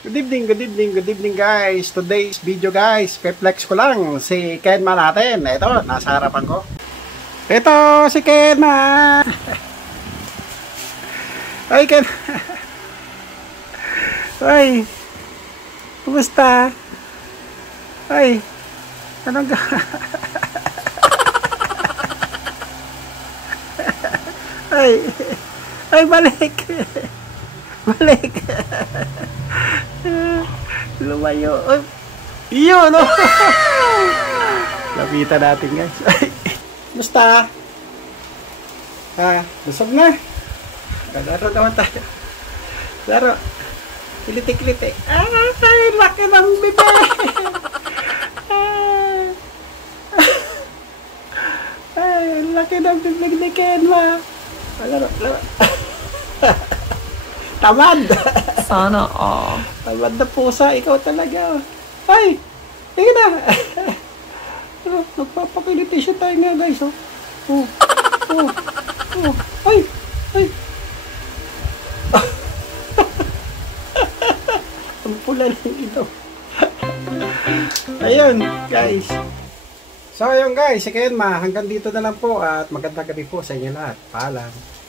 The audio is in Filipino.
Good evening, good evening, good evening guys. Today's video guys, pe-flex ko lang si Kenma natin. Ito, nasa harapan ko. Ito si Kenma. Ay Ken. Ay. Kumusta? Ay. Anong Ay. Ay, balik. Balik. Lumayo. Yun, no? Lapitan natin, guys. Basta. Busog na. Laro naman tayo. Laro. Kiliti-kiliti. Ay, laki ng bebe. Ay, laki ng bibig ni Kenma. Laro. Tamad. Sana all. Tamad na pusa, ikaw talaga. Ay! Tingin na! Nagpapakilitation tayo nga guys. Ay! Ay! Ang pula ng ito. Ayun guys. So ayun guys, si Kenma, hanggang dito na lang po at magandang gabi po sa inyo lahat. Paalam.